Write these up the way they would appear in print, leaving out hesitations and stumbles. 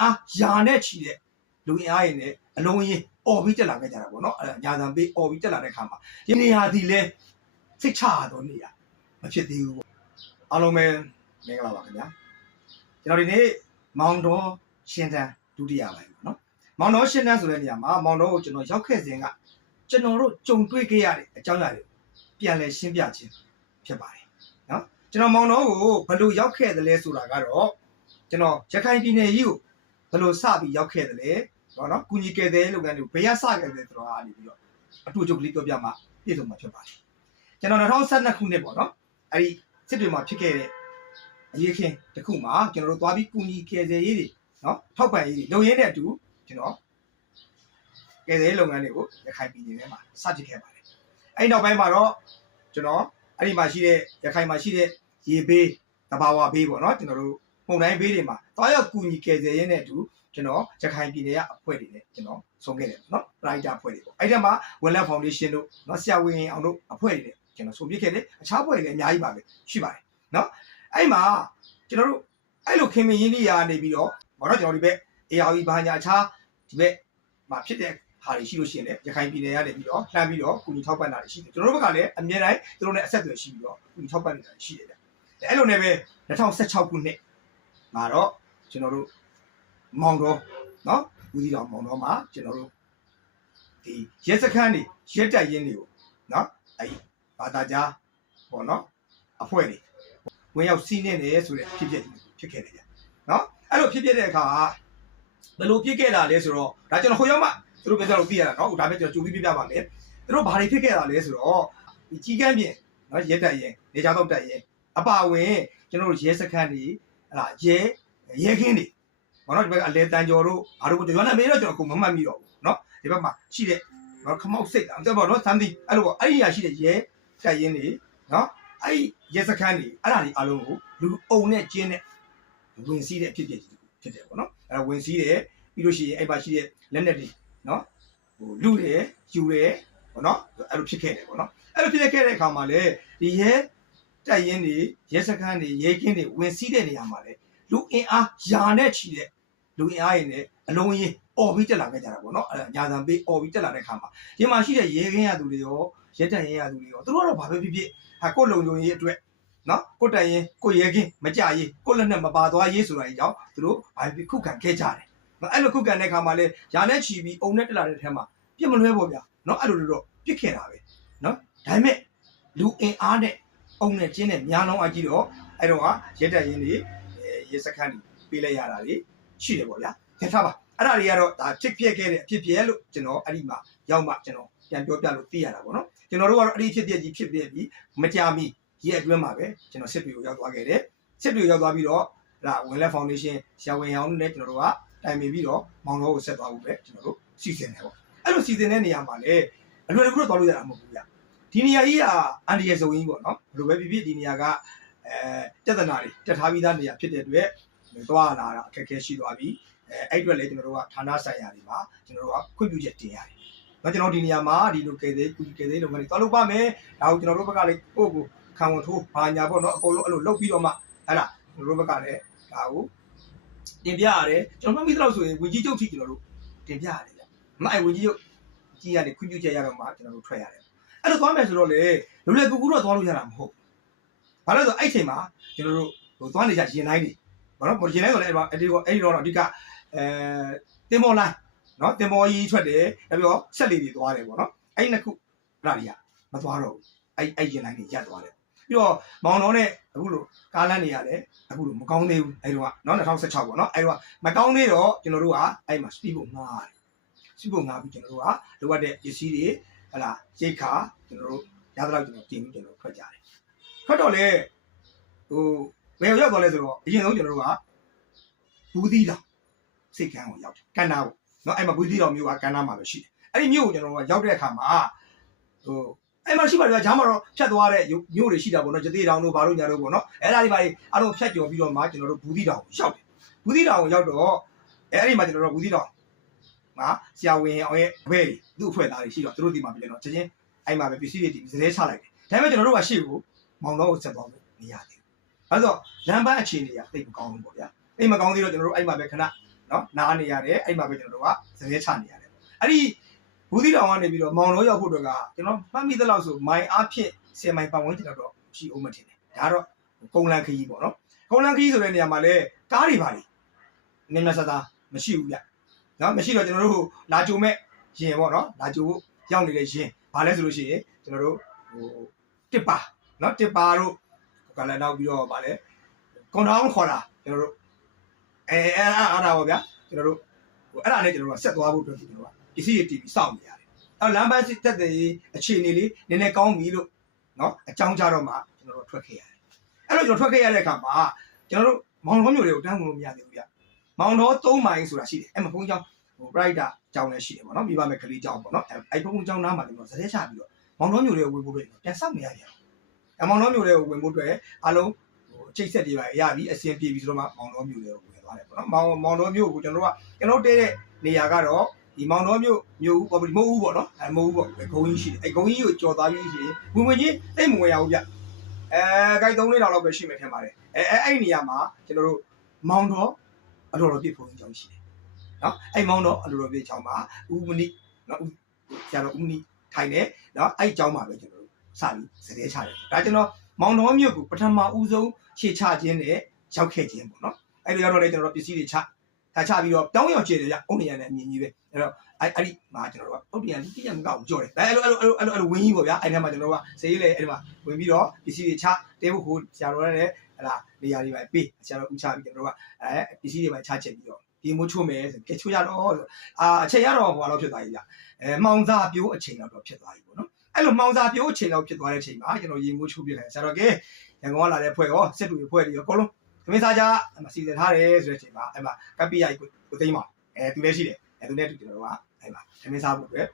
အားယာနဲ့ချီတဲ့လူအင်အားရင်းနဲ့အလုံးကြီးအော်ပြီးတက်လာခဲ့ကြတာပေါ့နော်အဲ့ညာသံပေးအော်ပြီးတက်လာတဲ့ခါမှာဒီနေရာဒီလဲစိတ်ချရတော့နေရမဖြစ်သေးဘူးပေါ့အားလုံးပဲမင်္ဂလာပါခင်ဗျာကျွန်တော်ဒီနေ့မောင်တော်ရှင်တန်းဒုတိယပိုင်းပေါ့နော်မောင်တော်ရှင်တန်းဆိုတဲ့နေရာမှာမောင်တော်ကိုကျွန်တော်ရောက်ခဲ့စဉ်ကကျွန်တော်တို့ကြုံတွေ့ခဲ့ရတဲ့အကြောင်းအရာတွေပြန်လည်ရှင်းပြခြင်းဖြစ်ပါတယ်နော်ကျွန်တော်မောင်တော်ကိုဘယ်လိုရောက်ခဲ့တယ်လဲဆိုတာကတော့ကျွန်တော်ရခိုင်ပြည်နယ်ကြီးကိုဘယ်လိုစပြီးရောက်ခဲ့တယ်လဲနော်ကုညီကယ်တဲ့လုပ်ငန်းတွေကိုဘယ်ရစခဲ့တယ်ဆိုတော့အားနေပြီးတော့အတူတူကလေးပြောပြမှပြည့်စုံမှာဖြစ်ပါတယ်ကျွန်တော်2012ခုနှစ်ပေါ့နော်အဲ့ဒီစစ်တွေမှာဖြစ်ခဲ့တဲ့အရေးခင်းတစ်ခုမှာကျွန်တော်တို့သွားပြီးကုညီကယ်တဲ့ရေးတွေနော်ထောက်ပံ့ရေးတွေလုပ်ရင်းနဲ့အတူကျွန်တော်ကယ်တဲ့လုပ်ငန်းတွေကိုရခိုင်ပြည်နယ်ထဲမှာစတင်ခဲ့ပါတယ်အဲ့နောက်ပိုင်းမှာတော့ကျွန်တော်အဲ့ဒီမှာရှိတဲ့ရခိုင်မှာရှိတဲ့ရေဘေးတဘာဝဘေးပေါ့နော်ကျွန်တော်တို့ပုံတိုင်းဘေးတွေမှာတွားရောက်ကူညီကယ်ဆယ်ရင်းနဲ့အတူကျွန်တော်ရခိုင်ပြည်နယ်ကအဖွဲ့တွေနဲ့ကျွန်တော်ဆုံးခဲ့တယ်နော်ပရိုက်တာအဖွဲ့တွေပေါ့အဲ့ဒီမှာဝန်လက်ဖောင်ဒေးရှင်းတို့နော်ဆရာဝန်အောင်တို့အဖွဲ့တွေနဲ့ကျွန်တော်ဆုံးပြခဲ့တယ်အခြားအဖွဲ့တွေလည်းအများကြီးပါပဲရှိပါတယ်နော်အဲ့မှာကျွန်တော်တို့အဲ့လိုခင်မင်းရင်းနေရာနေပြီးတော့ဘာလို့ကျွန်တော်ဒီဘက် ARV ဘာညာအခြားဒီဘက်မှာဖြစ်တဲ့ဟာတွေရှိလို့ရှိရင်လည်းရခိုင်ပြည်နယ်ကနေပြီးတော့လှမ်းပြီးတော့ကုညီထောက်ပံ့တာတွေရှိတယ်ကျွန်တော်တို့ဘက်ကလည်းအများတိုင်းသူတို့နဲ့အဆက်အသွယ်ရှိပြီးတော့ကုညီထောက်ပံ့နေတာရှိတယ်ဗျအဲ့လိုနဲ့ပဲ2016ခုနှစ်မှာတော့ကျွန်တော်တို့မောင်တော်နော်ဦးစီးတော်မောင်တော်မှာကျွန်တော်တို့ဒီရဲစခန်းတွေရဲတပ်ရင်းတွေကိုနော်အဲ့ဘာသာကြားပေါ့နော်အဖွဲ့တွေဝင်ရောက်စီးနေတယ်ဆိုတဲ့ဖြစ်ခဲ့တယ်ဗျနော်အဲ့လိုဖြစ်တဲ့အခါဘယ်လိုဖြစ်ခဲ့တာလဲဆိုတော့ဒါကျွန်တော်ဟိုရောက်မှသူတို့ပြောတော့သိရတာနော်ဒါပဲကျွန်တော်ကြိုပြီးပြပါမယ်သူတို့ဘာတွေဖြစ်ခဲ့တာလဲဆိုတော့ဒီကြီးကန်းပြင်နော်ရဲတပ်ရင်နေကြတော့တပ်ရင်အပါဝင်ကျွန်တော်တို့ရဲစခန်းတွေဟလာရဲခင်းတွေဘာလို့ဒီဘက်ကအလဲတန်ကျော်တို့ဘာလို့ကျွန်တော်နာမည်တော့ကျွန်တော်အခုမမှတ်မိတော့ဘူးနော်ဒီဘက်မှာရှိတဲ့နော်ခမောက်စိတ်အတော့ပေါ့နော် something အဲ့လိုပေါ့အဲ့ဒီဟာရှိတဲ့ရဲတပ်ရင်တွေနော်အဲ့ဒီရဲစခန်းတွေအဲ့ဒါတွေအားလုံးကိုလူအုံနဲ့ကျင်းနဲ့ဝင်စီးတဲ့အဖြစ်ဖြစ်တယ်ပေါ့နော်အဲ့ဒါဝင်စီးတယ်ပြီးလို့ရှိရင်အဲ့ပါရှိတဲ့လက်နက်တွေနော်ဟိုလူတယ်ယူတယ်ပေါ့နော်အဲ့လိုဖြစ်ခဲ့တယ်ပေါ့နော်အဲ့လိုဖြစ်ခဲ့တဲ့အခါမှာလေဒီရဲတိုက်ရင်တွေရဲစခန်းတွေရဲကင်းတွေဝင်စီးတဲ့နေရာမှာလေလူအင်အားယာနဲ့ချီတဲ့လူအင်အားရင်းနဲ့အလုံးကြီးအော်ပြီးတက်လာခဲ့ကြတာပေါ့နော်အဲ့ညာသံပေးအော်ပြီးတက်လာတဲ့အခါမှာဒီမှာရှိတဲ့ရဲကင်းရသူတွေရောရဲတိုက်ရင်ရသူတွေရောသူတို့ကတော့ဘာပဲဖြစ်ဖြစ်ဟာကိုလုံုံရေးအတွက်နော်ကိုတိုက်ရင်ကိုရဲကင်းမကြရေးကိုလက်နဲ့မပါသွားရေးဆိုတာကြီးကြောင့်သူတို့ဘာဖြစ်ခုခံခဲ့ကြတယ်အဲ့လိုခုခံတဲ့အခါမှာလေယာနဲ့ချီပြီးအုံနဲ့တက်လာတဲ့ထဲမှာပြစ်မလွဲပေါ့ဗျာနော်အဲ့လိုတော့ပြစ်ခဲ့တာပဲနော်ဒါပေမဲ့လူအင်အားနဲ့အုံနဲ့ကျင်းနဲ့များလုံးအကြီးတော့အဲ့တော့ကရဲတပ်ရင်းတွေရဲစခန်းတွေပေးလိုက်ရတာတွေရှိတယ်ပေါ့ဗျာထင်ထားပါအဲ့ဒါတွေကတော့ဒါဖြစ်ခဲ့တဲ့အဖြစ်ပြဲလို့ကျွန်တော်အဲ့ဒီမှာရောက်မှကျွန်တော်ပြန်ပြောပြလို့သိရတာပေါ့နော်ကျွန်တော်တို့ကတော့အဲ့ဒီဖြစ်ပြကြီးဖြစ်ပြပြီးမကြမီရဲအတွင်းမှာပဲကျွန်တော်စစ်တွေကိုရောက်သွားခဲ့တယ်စစ်တွေကိုရောက်သွားပြီးတော့ဒါဝင်လက်ဖောင်ဒေးရှင်းဆရာဝန်အောင်နဲ့ကျွန်တော်တို့ကတိုင်ပင်ပြီးတော့မောင်တော်ကိုဆက်သွားဖို့ပဲကျွန်တော်တို့စီစဉ်တယ်ပေါ့အဲ့လိုစီစဉ်တဲ့နေရာမှာလေအလွယ်တကူတော့သွားလို့ရတာမဟုတ်ဘူးဗျဒီနေရာကြီးကအန်ဒီရဲ့ဇုံကြီးပေါ့နော်ဘယ်လိုပဲဖြစ်ဖြစ်ဒီနေရာကပြဿနာတွေတက်ထားပြီးသားနေရာဖြစ်တဲ့အတွက်သွားလာတာအခက်အခဲရှိသွားပြီအဲ့အတွက်လည်းကျွန်တော်တို့ကဌာနဆိုင်ရာတွေမှာကျွန်တော်တို့ကခွင့်ပြုချက်တင်ရတယ်။ဒါကျွန်တော်ဒီနေရာမှာဒီလိုကယ်သေးလုပ်ငန်းတွေသွားလုပ်ပါမယ်။ဒါကိုကျွန်တော်တို့ဘက်ကလည်းကိုယ့်ကိုခံဝန်ထိုးဘာညာပေါ့နော်အကုန်လုံးအဲ့လိုလုပ်ပြီးတော့မှဟဲ့လားကျွန်တော်တို့ဘက်ကလည်းဒါကိုတင်ပြရတယ်ကျွန်တော်မှတ်မိသလောက်ဆိုရင်ဝီကြီးကျုပ်ထိကျွန်တော်တို့တင်ပြရတယ်ဗျ။မအဲ့ဝီကြီးကျုပ်ကြီးရတယ်ခွင့်ပြုချက်ရတော့မှကျွန်တော်တို့ထွက်ရတယ်။အဲ့လိုသွားမယ်ဆိုတော့လေလွယ်လွယ်ကူကူတော့သွားလို့ရတာမဟုတ်ဘူး။ဘာလို့လဲဆိုတော့အဲ့ချိန်မှာကျွန်တော်တို့ဟိုသွားနေကြရင်တိုင်းတွေဘာလို့ရင်တိုင်းဆိုလည်းအဲ့ဒီတော့အဓိကတင်မော်လိုင်းနော်တင်မော်ကြီးထွက်တယ်ပြီးတော့ဆက်လေးတွေသွားတယ်ပေါ့နော်အဲ့နှစ်ခုအဲ့ဒါတွေကမသွားတော့ဘူးအဲ့ရင်တိုင်းတွေရပ်သွားတယ်ပြီးတော့မောင်တော်နဲ့အခုလိုကားလမ်းတွေရတယ်အခုလိုမကောင်းသေးဘူးအဲ့တော့နော်2016ပေါ့နော်အဲ့တော့မကောင်းသေးတော့ကျွန်တော်တို့ကအဲ့မှာ speed ကိုငှားတယ် speed ကိုငှားပြီးကျွန်တော်တို့ကလိုအပ်တဲ့ပစ္စည်းတွေဟလာရိတ်ခါကျွန်တော်တို့ရသလောက်ကျွန်တော်တင်ပြီးကျွန်တော်ထွက်ကြတယ်ထွက်တော့လေဟိုဘယ်ရောက်သွားလဲဆိုတော့အရင်ဆုံးကျွန်တော်တို့ကဘူးသီးတောင်စိတ်ကန်းကိုရောက်တယ်ကန္နာကိုနော်အဲ့မှာဘူးသီးတောင်မြို့ကကန္နာမှာပဲရှိတယ်အဲ့ဒီမြို့ကိုကျွန်တော်တို့ကရောက်တဲ့အခါမှာဟိုအဲ့မှာရှိပါတယ်ဂျားမှာတော့ဖြတ်သွားတဲ့မြို့တွေရှိတာပေါ့နော်ကျသေးတောင်တို့ဘာလို့ညာတို့ပေါ့နော်အဲ့ဒါတွေပါအားလုံးဖြတ်ကျော်ပြီးတော့မှကျွန်တော်တို့ဘူးသီးတောင်ကိုရောက်တယ်ဘူးသီးတောင်ကိုရောက်တော့အဲ့ဒီမှာကျွန်တော်တို့ဘူးသီးတောင်မှာဆရာဝန်အောင်ရဲ့အဘဲတွေသူ့အဖွဲ့သားတွေရှိတော့သူတို့ဒီမှာပြန်တော့ချက်ချင်းအဲ့မှာပဲပစ္စည်းတွေဒီဇလဲချလိုက်တယ်ဒါပေမဲ့ကျွန်တော်တို့ကရှေ့ကိုမောင်တော်ကိုဆက်သွားလို့မရသေးဘူးအဲ့တော့လမ်းပန်းအခြေအနေကတိတ်မကောင်းဘူးပေါ့ဗျာအိမ်မကောင်းသေးတော့ကျွန်တော်တို့အဲ့မှာပဲခဏ နော်နားနေရတယ်အဲ့မှာပဲကျွန်တော်တို့ကဇလဲချနေရတယ်အဲ့ဒီဘူးသီးတောင်ကနေပြီးတော့မောင်တော်ရောက်ဖို့အတွက်ကကျွန်တော်မှတ်မိသလောက်ဆိုမိုင်အားဖြင့်10မိုင်ပတ်ဝန်းကျင်တော့ရှိအောင်မထင်တယ်ဒါကတော့ကုန်းလန်းခရီးပေါ့နော်ကုန်းလန်းခရီးဆိုတဲ့နေရာမှာလည်းကားတွေပါလေနေမဆသာမရှိဘူးဗျနော်မရှိတော့ကျွန်တော်တို့လာကြုံမဲ့ရင်ပေါ့နော်လာကြုံဖို့ရောက်နေတဲ့ရင်ဘာလဲဆိုလို့ရှိရင်ကျွန်တော်တို့ဟိုတစ်ပါနော်တစ်ပါတို့ကလည်းနောက်ပြီးတော့ဗာလဲကွန်တောင်းခေါ်တာကျွန်တော်တို့အဲ့ဒါပေါ့ဗျာကျွန်တော်တို့ဟိုအဲ့ဒါနဲ့ကျွန်တော်တို့ဆက်သွားဖို့အတွက်ကျွန်တော်တို့ပစ္စည်းတွေတီးပြီးစောင့်နေရတယ်အဲ့လမ်းပန်းတက်တဲ့အခြေအနေလေးနည်းနည်းကောင်းပြီလို့နော်အကြောင်းကြတော့မှကျွန်တော်တို့ထွက်ခဲ့ရတယ်အဲ့လိုကျွန်တော်ထွက်ခဲ့ရတဲ့အခါမှာကျွန်တော်တို့မောင်တော်မျိုးတွေကိုတန်းဝင်လို့မရသေးဘူးဗျမောင်တော်3မိုင်ဆိုတာရှိတယ်အဲ့မှာဘုန်းကြီးကျောင်းဟို brighter ကျောင်းလည်းရှိတယ်ပေါ့နော်မိဘမဲ့ကလေးကျောင်းပေါ့နော်အဲ့ဘုန်းကြီးကျောင်းနားမှာကျွန်တော်ဇရက်ချပြီးတော့မောင်တော်မျိုးတွေကိုဝင်ဖို့ပြန်စောင့်နေရတယ်အမောင်တော်မျိုးတွေကိုဝင်ဖို့အတွက်အားလုံးဟိုချိတ်ဆက်တွေပါရပြီအစင်ပြေပြီဆိုတော့မှမောင်တော်မျိုးတွေကိုဝင်သွားတယ်ပေါ့နော်မောင်တော်မျိုးကိုကျွန်တော်တို့တဲတဲ့နေရာကတော့ဒီမောင်တော်မျိုးပေါ့မဟုတ်ဘူးပေါ့နော်မဟုတ်ဘူးပေါ့ဂုံကြီးရှိတယ်အဲ့ဂုံကြီးကိုကြော်သွားပြီးရှိရင်ဝင်ချင်းတိတ်မဝင်ရဘူးဗျဂိုက်3-4တောင်လောက်ပဲရှိမယ်ထင်ပါတယ်အဲ့နေရာမှာကျွန်တော်တို့မောင်တော်အတော်တော်ပြည့်ဖုံးကြောင်းရှိတယ်နော်အဲ့မောင်တော်အတော်တော်ပြည့်ချောင်းမှာဦးမဏိနော်ဆရာတော်ဦးမဏိထိုင်နေနော်အဲ့ကျောင်းမှာပဲကျွန်တော်တို့စပြီးစတဲ့ချတယ်ဒါကျွန်တော်မောင်တော်မြို့ကိုပထမဦးဆုံးခြေချခြင်းနဲ့ရောက်ခဲ့ခြင်းပေါ့နော်အဲ့လိုရောက်တော့လေကျွန်တော်တို့ပစ္စည်းတွေချပြီးတော့တောင်းရောက်ကျတယ်ဗျအုတ်နေရနဲ့အမြင်ကြီးပဲအဲ့တော့အဲ့ဒီမှာကျွန်တော်တို့ကအုတ်တရံတိကျမကောက်ကြော်တယ်အဲ့လိုဝင်းကြီးပေါ့ဗျာအဲ့ထဲမှာကျွန်တော်တို့ကစေးလေအဲ့ဒီမှာဝင်ပြီးတော့ပစ္စည်းတွေချတဲဖို့ကိုဆရာတော်နဲ့ဟလာနေရာတွေပဲပေးဆရာတော်ဦးချပြီးကျွန်တော်တို့ကပစ္စည်းတွေပဲချချက်ပြီးတော့ဒီမိုးချိုးမယ်ဆိုကြချိုးရတော့ဆိုအချိန်ရတော့ဟိုလောက်ဖြစ်သွားပြီဗျမှောင်စာပြိုးအချိန်တော့ဖြစ်သွားပြီပေါ့နော်အဲ့လိုမှောင်စာပြိုးအချိန်တော့ဖြစ်သွားတဲ့အချိန်မှာကျွန်တော်ရေမိုးချိုးပြလိုက်ဆရာတော်ကရန်ကုန်ကလာတဲ့ဖွဲ့ရောစစ်တူဖွဲ့တွေရောအကုန်လုံးသမင်းစားကြစီစဉ်ထားတယ်ဆိုတဲ့အချိန်မှာအဲ့မှာကပ္ပိယကိုသိမ်းပါသူလည်းရှိတယ်သူနဲ့တူကျွန်တော်တို့ကအဲ့မှာသမင်းစားဖို့အတွက်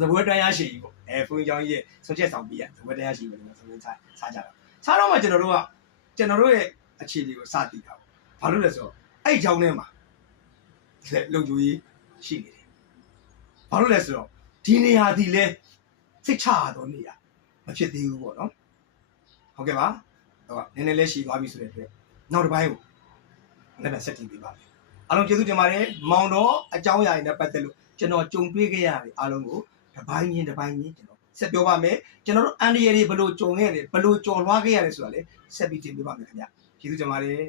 သဘောတရားရှိကြီးပေါ့ဖုန်းကြောင်းကြီးရဲ့ဆုံးချက်ဆောင်ပြရသဘောတရားရှိတယ်ကျွန်တော်သမင်းစားကြတာစားတော့မှကျွန်တော်တို့ရဲ့အခြေအနေကိုစတည်တာပေါ့ဘာလို့လဲဆိုတော့အဲ့ကြောင်းထဲမှာလုံချိုကြီးရှိနေတယ်ဘာလို့လဲဆိုတော့ဒီနေရာဒီလဲစိတ်ချရတော့နေရမဖြစ်သေးဘူးပေါ့နော်ဟုတ်ကဲ့ပါဟုတ်နည်းနည်းလေးရှိသွားပြီဆိုတဲ့အတွက်နောက်တစ်ပိုင်းကိုလည်းပဲဆက်တင်ပေးပါမယ်အားလုံးကျေးဇူးတင်ပါတယ်မောင်တော်အကြောင်းအရာတွေနဲ့ပတ်သက်လို့ကျွန်တော်ကြုံတွေ့ခဲ့ရတယ်အားလုံးကိုတစ်ပိုင်းချင်းကျွန်တော်ဆက်ပြောပါမယ်ကျွန်တော်တို့အန်ဒီရတွေဘယ်လိုကြုံခဲ့လဲဘယ်လိုကြော်လွှားခဲ့ရလဲဆိုတာလေဆက်ပြီးတင်ပေးပါမယ်ခင်ဗျကျေးဇူးတင်ပါတယ်